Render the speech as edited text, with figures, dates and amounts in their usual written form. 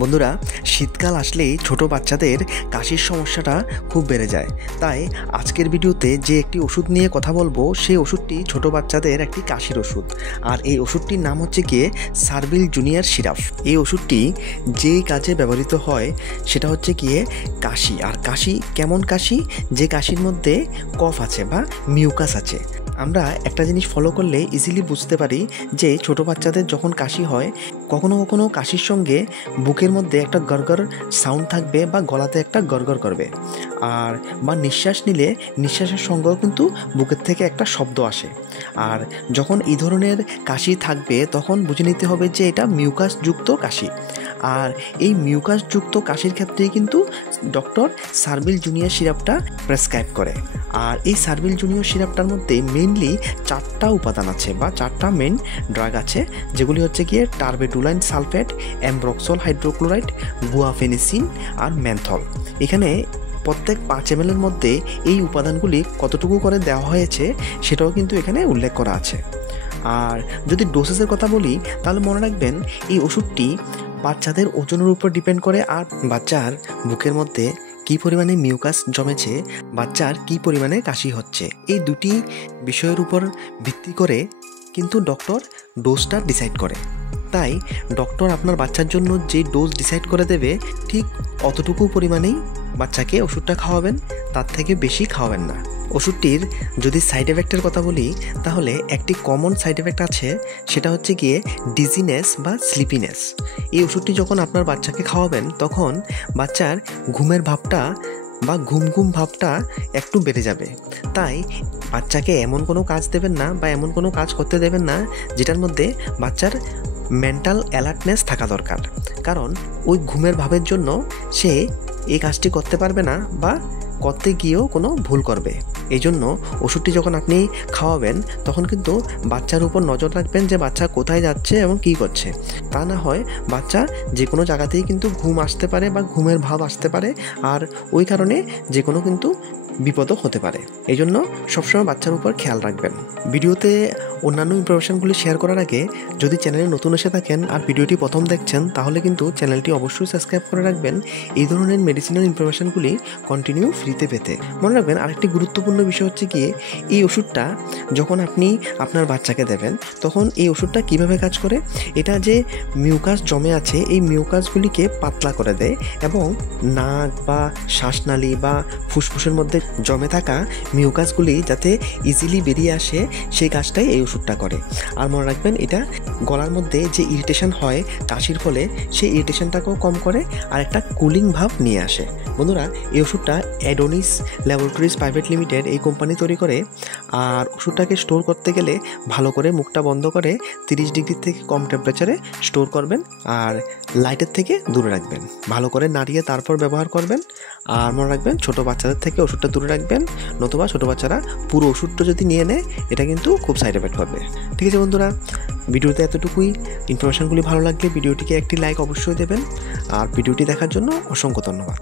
বন্ধুরা, শীতকাল আসলেই ছোট বাচ্চাদের কাশির সমস্যাটা খুব বেড়ে যায়। তাই আজকের ভিডিওতে যে একটি ওষুধ নিয়ে কথা বলবো, সেই ওষুধটি ছোট বাচ্চাদের একটি কাশির ওষুধ। আর এই ওষুধটির নাম হচ্ছে গিয়ে সারভিল জুনিয়র সিরাপ। এই ওষুধটি যেই কাজে ব্যবহৃত হয় সেটা হচ্ছে গিয়ে কাশি। আর কাশি কেমন কাশি? যে কাশির মধ্যে কফ আছে বা মিউকাস আছে। আমরা একটা জিনিস ফলো করলে ইজিলি বুঝতে পারি যে ছোট বাচ্চাদের যখন কাশি হয়, কখনো কখনো কাশির সঙ্গে বুকের মধ্যে একটা গড়গড় সাউন্ড থাকবে বা গলাতে একটা গড়গড় করবে, আর বা নিঃশ্বাস নিলে নিঃশ্বাসের সঙ্গেও কিন্তু বুকের থেকে একটা শব্দ আসে। আর যখন এই ধরনের কাশি থাকবে তখন বুঝে নিতে হবে যে এটা মিউকাসযুক্ত কাশি। আর এই মিউকাসযুক্ত কাশির ক্ষেত্রেই কিন্তু ডক্টর সারভিল জুনিয়র সিরাপটা প্রেসক্রাইব করে। আর এই সারভিল জুনিয়র সিরাপটার মধ্যে মেইনলি 4টা উপাদান আছে বা 4টা মেন ড্রাগ আছে, যেগুলি হচ্ছে গিয়ে টারবেটুলাইন সালফেট, অ্যামব্রক্সল হাইড্রোক্লোরাইড, গুয়াফেনিসিন আর ম্যানথল। এখানে প্রত্যেক 5 ml মধ্যে এই উপাদানগুলি কতটুকু করে দেওয়া হয়েছে সেটাও কিন্তু এখানে উল্লেখ করা আছে। আর যদি ডোসেসের কথা বলি তাহলে মনে রাখবেন এই ওষুধটি বাচ্চাদের ওজনের উপর ডিপেন্ড করে, আর বাচ্চার বুকের মধ্যে কী পরিমাণে মিউকাস জমেছে, বাচ্চার কী পরিমাণে কাশি হচ্ছে, এই দুটি বিষয়ের উপর ভিত্তি করে কিন্তু ডক্টর ডোজটা ডিসাইড করে। তাই ডক্টর আপনার বাচ্চার জন্য যে ডোজ ডিসাইড করে দেবে ঠিক অতটুকু পরিমাণেই বাচ্চাকে ওষুধটা খাওয়াবেন, তার থেকে বেশি খাওয়াবেন না। ওষুধটির যদি সাইড এফেক্টের কথা বলি তাহলে একটি কমন সাইড এফেক্ট আছে, সেটা হচ্ছে গিয়ে ডিজিনেস বা স্লিপিনেস। এই ওষুধটি যখন আপনার বাচ্চাকে খাওয়াবেন তখন বাচ্চার ঘুমের ভাবটা বা ঘুম ভাবটা একটু বেড়ে যাবে। তাই বাচ্চাকে এমন কোনো কাজ দেবেন না বা এমন কোনো কাজ করতে দেবেন না যেটার মধ্যে বাচ্চার মেন্টাল অ্যালার্টনেস থাকা দরকার, কারণ ওই ঘুমের ভাবের জন্য সে এই কাজটি করতে পারবে না বা করতে গিয়েও কোনো ভুল করবে। এই জন্য ওষুধটি যখন আপনি খাওয়াবেন তখন কিন্তু বাচ্চার উপর নজর রাখবেন যে বাচ্চা কোথায় যাচ্ছে এবং কী করছে। তা না হয় বাচ্চা যে কোনো জায়গাতেই কিন্তু ঘুম আসতে পারে বা ঘুমের ভাব আসতে পারে, আর ওই কারণে যে কোনো কিন্তু বিপদও হতে পারে। এই জন্য সবসময় বাচ্চার উপর খেয়াল রাখবেন। ভিডিওতে অন্যান্য ইনফরমেশানগুলি শেয়ার করার আগে যদি চ্যানেলে নতুন এসে থাকেন আর ভিডিওটি প্রথম দেখছেন তাহলে কিন্তু চ্যানেলটি অবশ্যই সাবস্ক্রাইব করে রাখবেন এই ধরনের মেডিসিনাল ইনফরমেশানগুলি কন্টিনিউ ফ্রিতে পেতে। মনে রাখবেন আরেকটি গুরুত্বপূর্ণ বিষয় হচ্ছে গিয়ে এই ওষুধটা যখন আপনি আপনার বাচ্চাকে দেবেন তখন এই ওষুধটা কিভাবে কাজ করে, এটা যে মিউকাস জমে আছে এই মিউকাসগুলিকে পাতলা করে দেয় এবং নাক বা শ্বাসনালী বা ফুসফুসের মধ্যে জমে থাকা মিউকাসগুলি যাতে ইজিলি বেরিয়ে আসে সেই কাজটাই এই ওষুধটা করে। আর মনে রাখবেন এটা গলার মধ্যে যে ইরিটেশন হয় কাশির ফলে সেই ইরিটেশনটাকেও কম করে আর একটা কুলিং ভাব নিয়ে আসে। বন্ধুরা, এই ওষুধটা অ্যাডোনিস ল্যাবরেটরিজ প্রাইভেট লিমিটেড এই কোম্পানি তৈরি করে। আর ওষুধটাকে স্টোর করতে গেলে ভালো করে মুখটা বন্ধ করে 30 ডিগ্রি থেকে কম টেম্পারেচারে স্টোর করবেন আর লাইটের থেকে দূরে রাখবেন। ভালো করে নাড়িয়ে তারপর ব্যবহার করবেন। আর মনে রাখবেন ছোটো বাচ্চাদের থেকে ওষুধটা দূরে রাখবেন, নতুবা ছোটো বাচ্চারা পুরো ওষুধটা যদি নিয়ে নেয় এটা কিন্তু খুব সাইড এফেক্ট হবে। ঠিক আছে বন্ধুরা, ভিডিওতে এতটুকুই। ইনফরমেশানগুলি ভালো লাগলে ভিডিওটিকে একটি লাইক অবশ্যই দেবেন। আর ভিডিওটি দেখার জন্য অসংখ্য ধন্যবাদ।